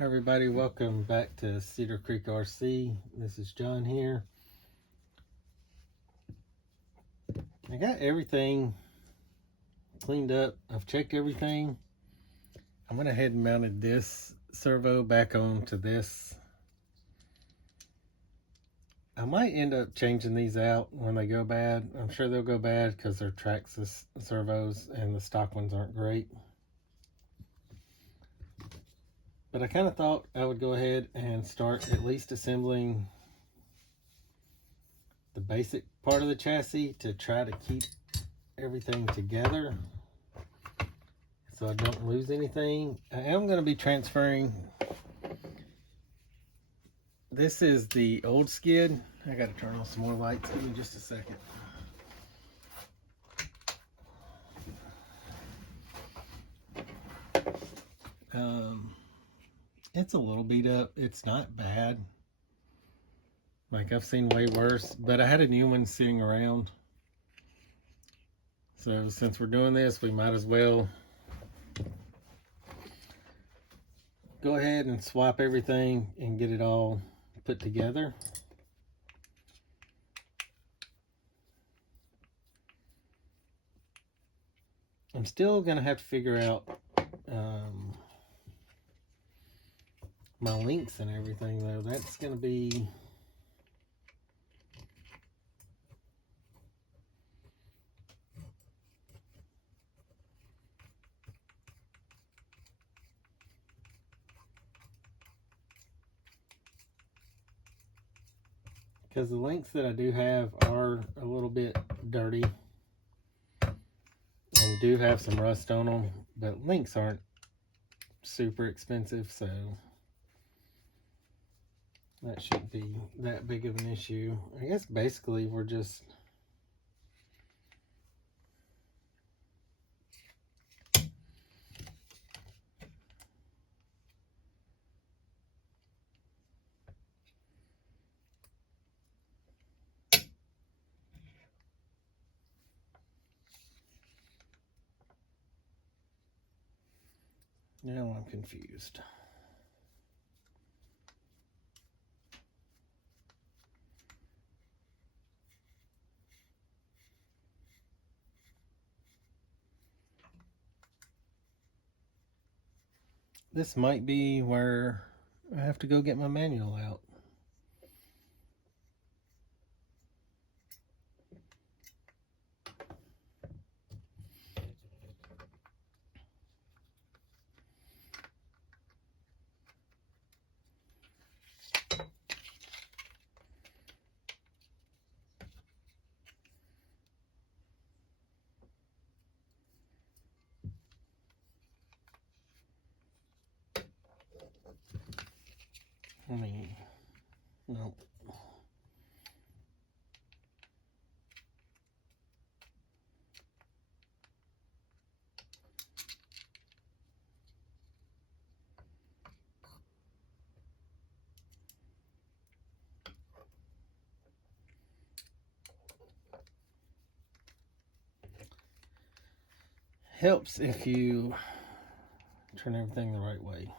Hi everybody, welcome back to Cedar Creek RC. This is John here. I got everything cleaned up. I've checked everything. I went ahead and mounted this servo back onto this. I might end up changing these out when they go bad. I'm sure they'll go bad because they're trx4 servos and the stock ones aren't great. But I kind of thought I would go ahead and start at least assembling the basic part of the chassis to try to keep everything together so I don't lose anything. I am going to be transferring. This is the old skid. I got to turn on some more lights. Give me just a second. It's a little beat up. It's not bad. Like, I've seen way worse, but I had a new one sitting around. So since we're doing this, we might as well go ahead and swap everything and get it all put together. I'm still gonna have to figure out my links and everything though. That's gonna be because the links that I do have are a little bit dirty and do have some rust on them, but links aren't super expensive, so that shouldn't be that big of an issue. I guess basically we're just now I'm confused. This might be where I have to go get my manual out. No. Helps if you turn everything the right way.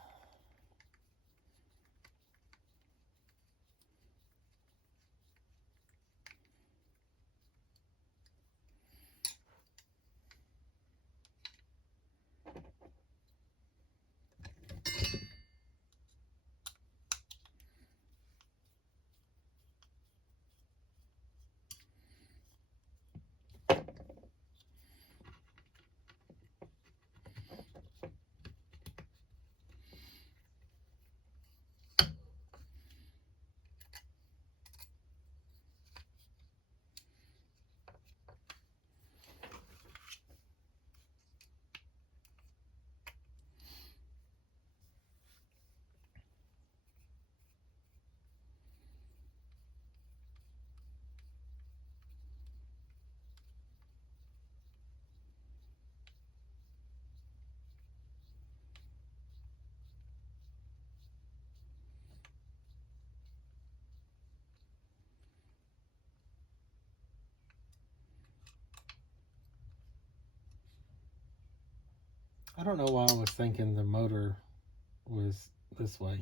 I don't know why I was thinking the motor was this way.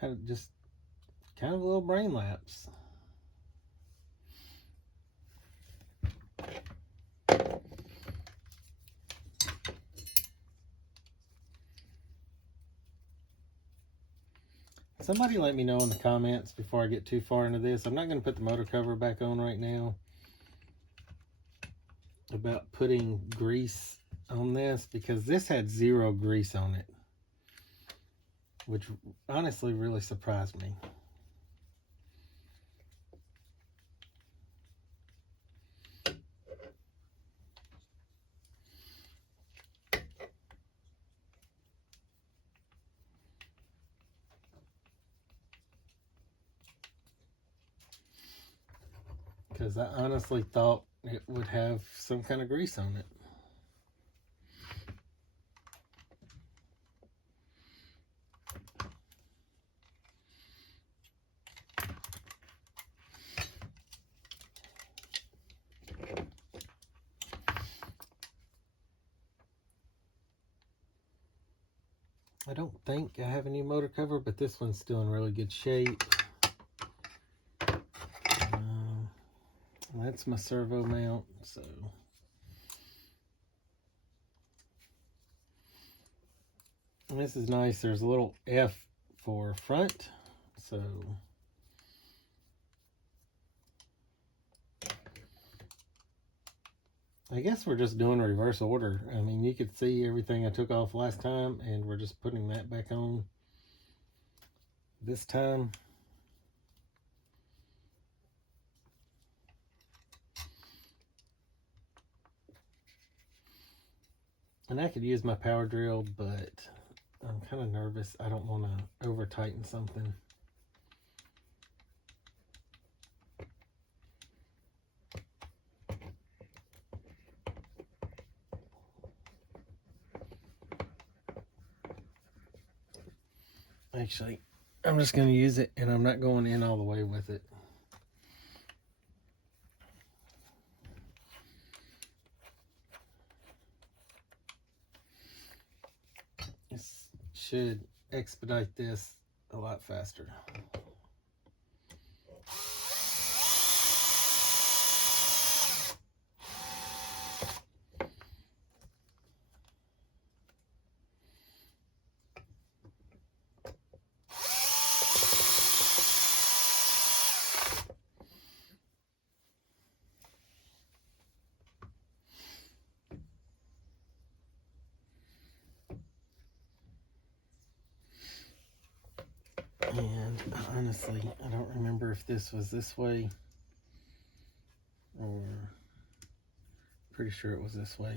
Had just kind of a little brain lapse. Somebody let me know in the comments before I get too far into this. I'm not going to put the motor cover back on right now. About putting grease on this, because this had 0 grease on it, which honestly really surprised me. Because I honestly thought it would have some kind of grease on it. I don't think I have a new motor cover, but this one's still in really good shape. That's my servo mount, so and this is nice. There's a little F for front, so I guess we're just doing reverse order. I mean, you could see everything I took off last time, and we're just putting that back on this time. And I could use my power drill, but I'm kind of nervous. I don't want to over tighten something. Actually, I'm just going to use it, and I'm not going in all the way with it. This should expedite this a lot faster. And honestly, I don't remember if this was this way, or pretty sure it was this way.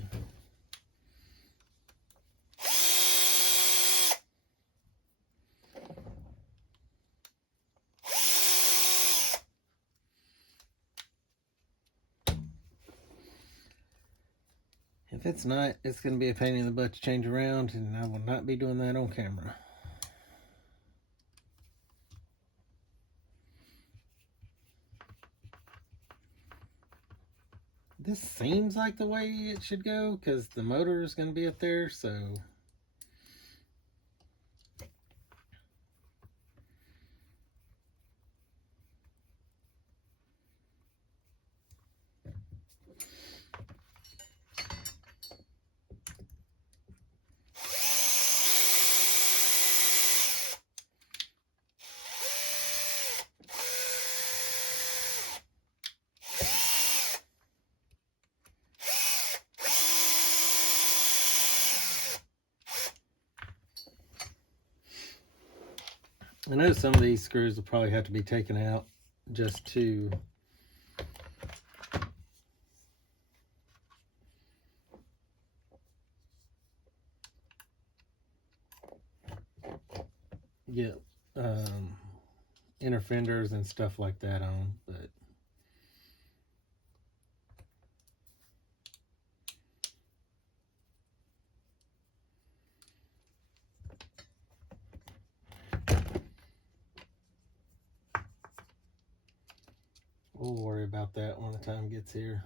If it's not, it's going to be a pain in the butt to change around, and I will not be doing that on camera. This seems like the way it should go, because the motor is going to be up there, so I know some of these screws will probably have to be taken out just to get inner fenders and stuff like that on, but we'll worry about that when the time gets here.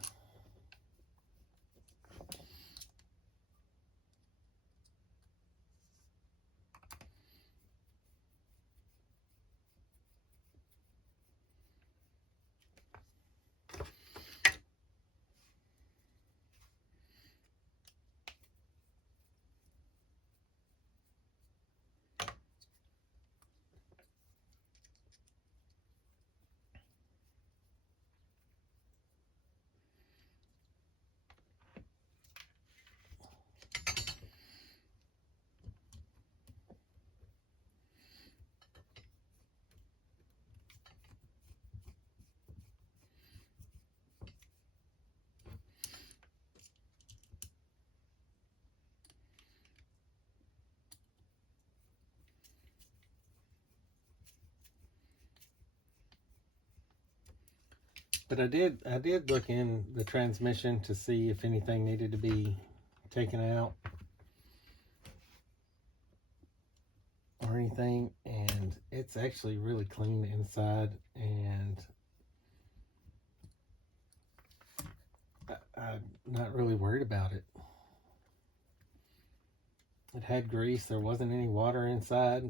But I did look in the transmission to see if anything needed to be taken out or anything, and it's actually really clean inside, and I'm not really worried about it. It had grease. There wasn't any water inside.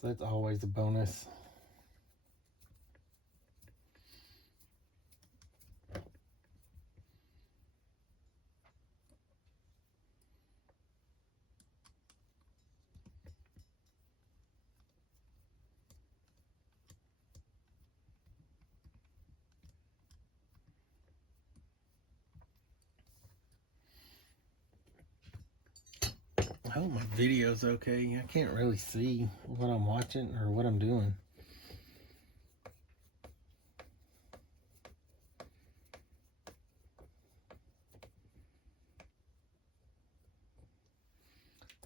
So that's always a bonus. I hope my video's okay. I can't really see what I'm watching or what I'm doing.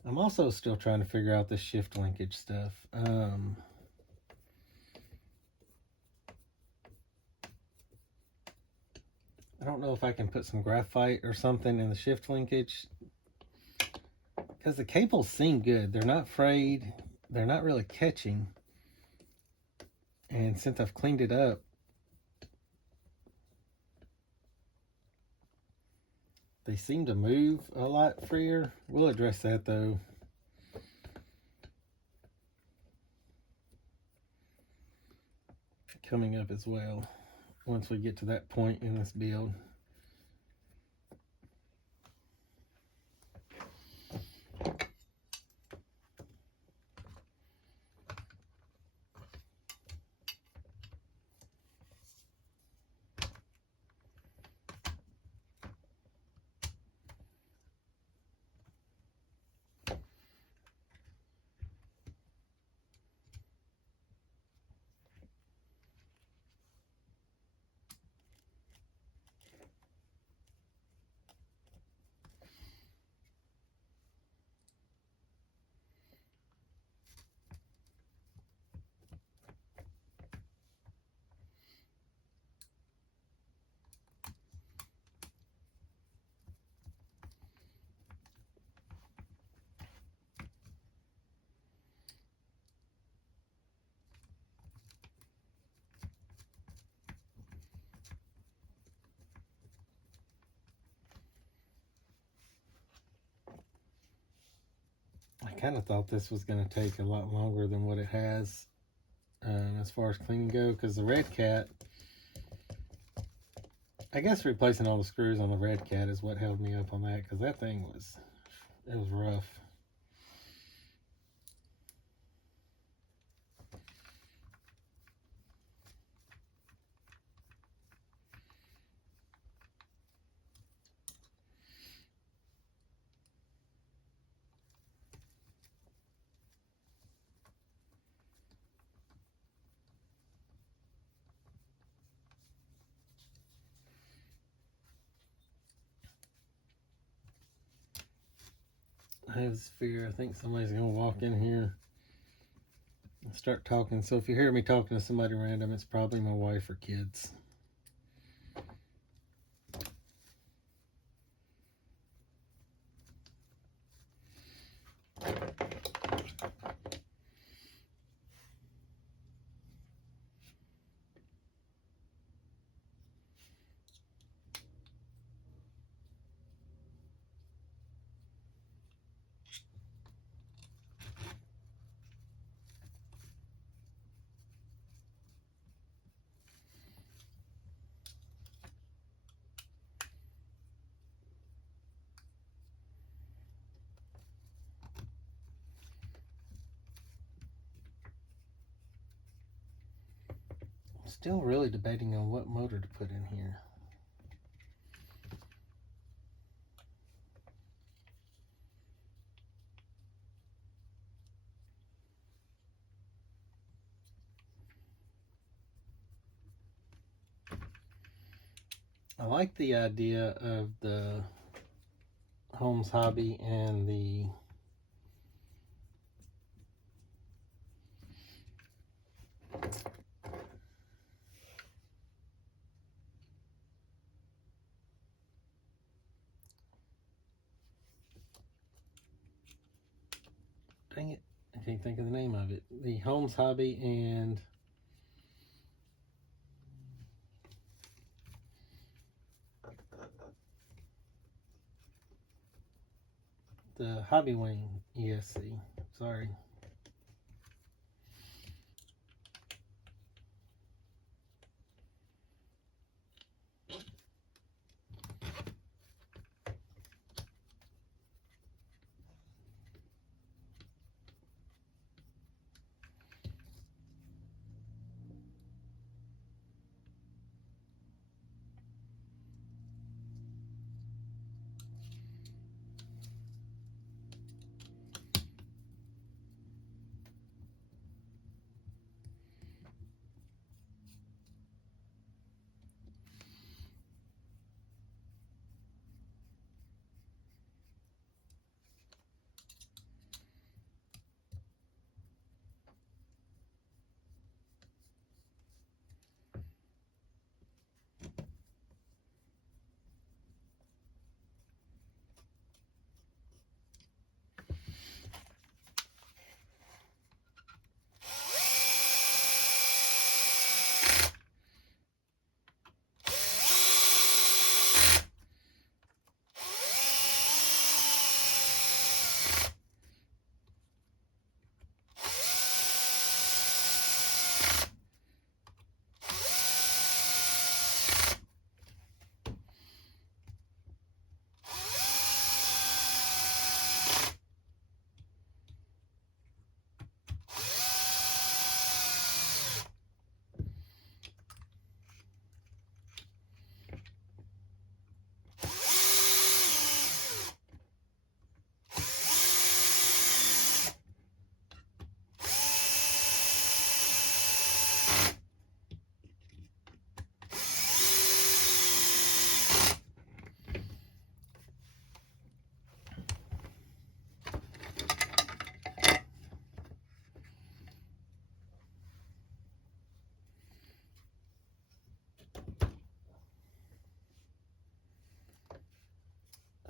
I'm also still trying to figure out this shift linkage stuff. I don't know if I can put some graphite or something in the shift linkage, because the cables seem good. They're not frayed. They're not really catching. And since I've cleaned it up, they seem to move a lot freer. We'll address that though. Coming up as well, once we get to that point in this build. I kind of thought this was going to take a lot longer than what it has as far as cleaning go, because the Red Cat, I guess replacing all the screws on the Red Cat is what held me up on that, because that thing was, it was rough. I have this fear. I think somebody's going to walk in here and start talking. So if you hear me talking to somebody random, it's probably my wife or kids. Still really debating on what motor to put in here. I like the idea of the Holmes Hobby and the dang it, I can't think of the name of it. The Holmes Hobby and the Hobby Wing ESC. Sorry.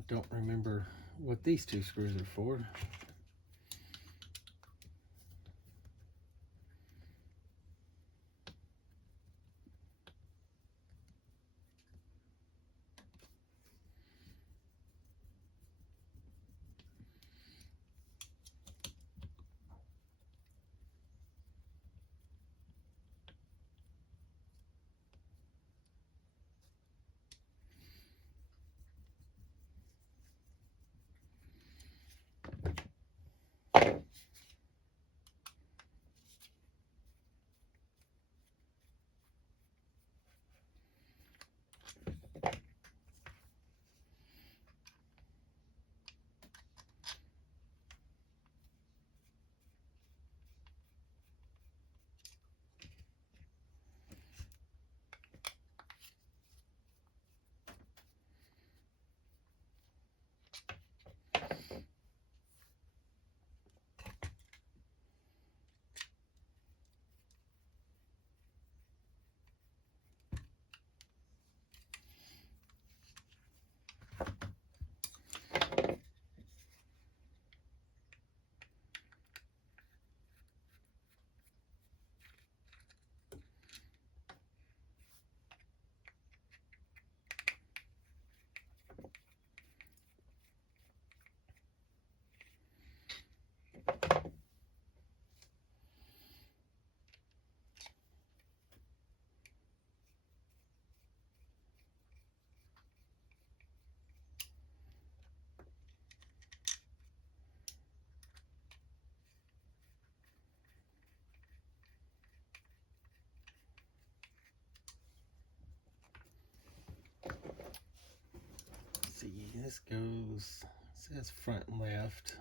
I don't remember what these two screws are for. This goes, it says front and left.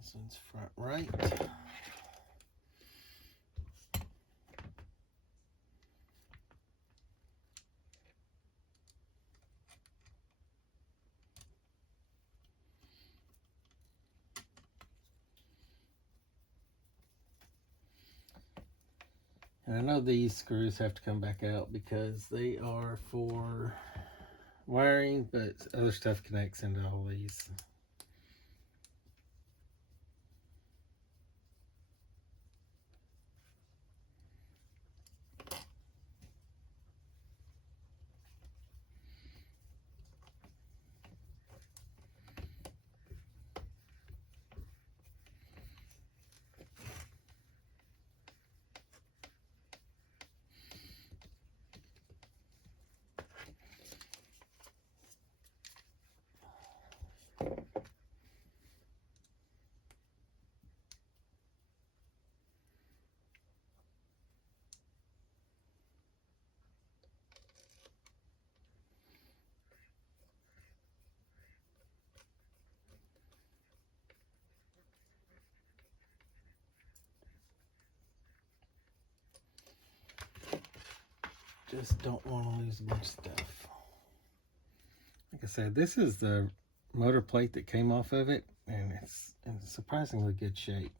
This one's front right. And I know these screws have to come back out because they are for wiring, but other stuff connects into all these. Just don't want to lose a bunch of stuff. Like I said, this is the motor plate that came off of it, and it's in surprisingly good shape.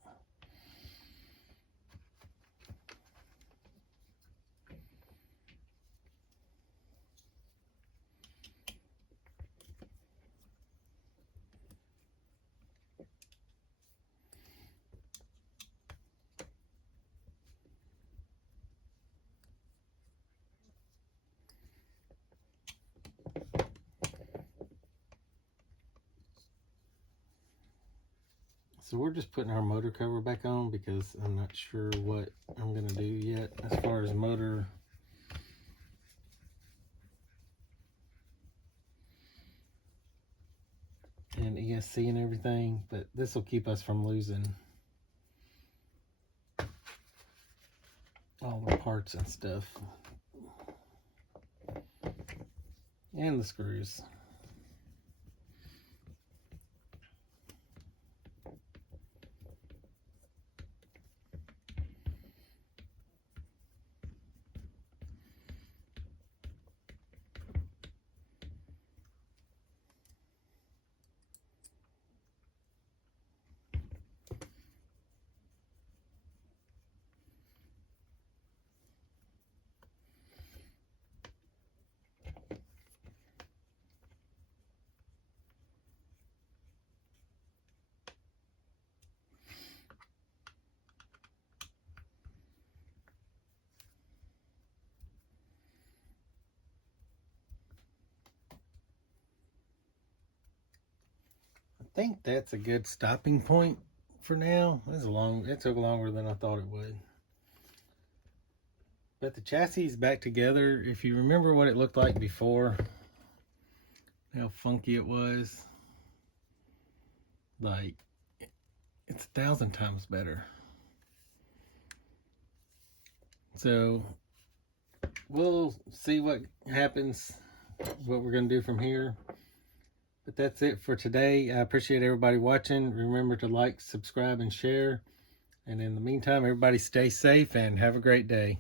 So we're just putting our motor cover back on because I'm not sure what I'm going to do yet as far as motor and ESC and everything, but this will keep us from losing all the parts and stuff and the screws. I think that's a good stopping point for now. It took longer than I thought it would. But the chassis is back together. If you remember what it looked like before, how funky it was, like, it's 1,000 times better. So we'll see what happens, what we're going to do from here. But that's it for today. I appreciate everybody watching. Remember to like, subscribe, and share. And in the meantime, everybody stay safe and have a great day.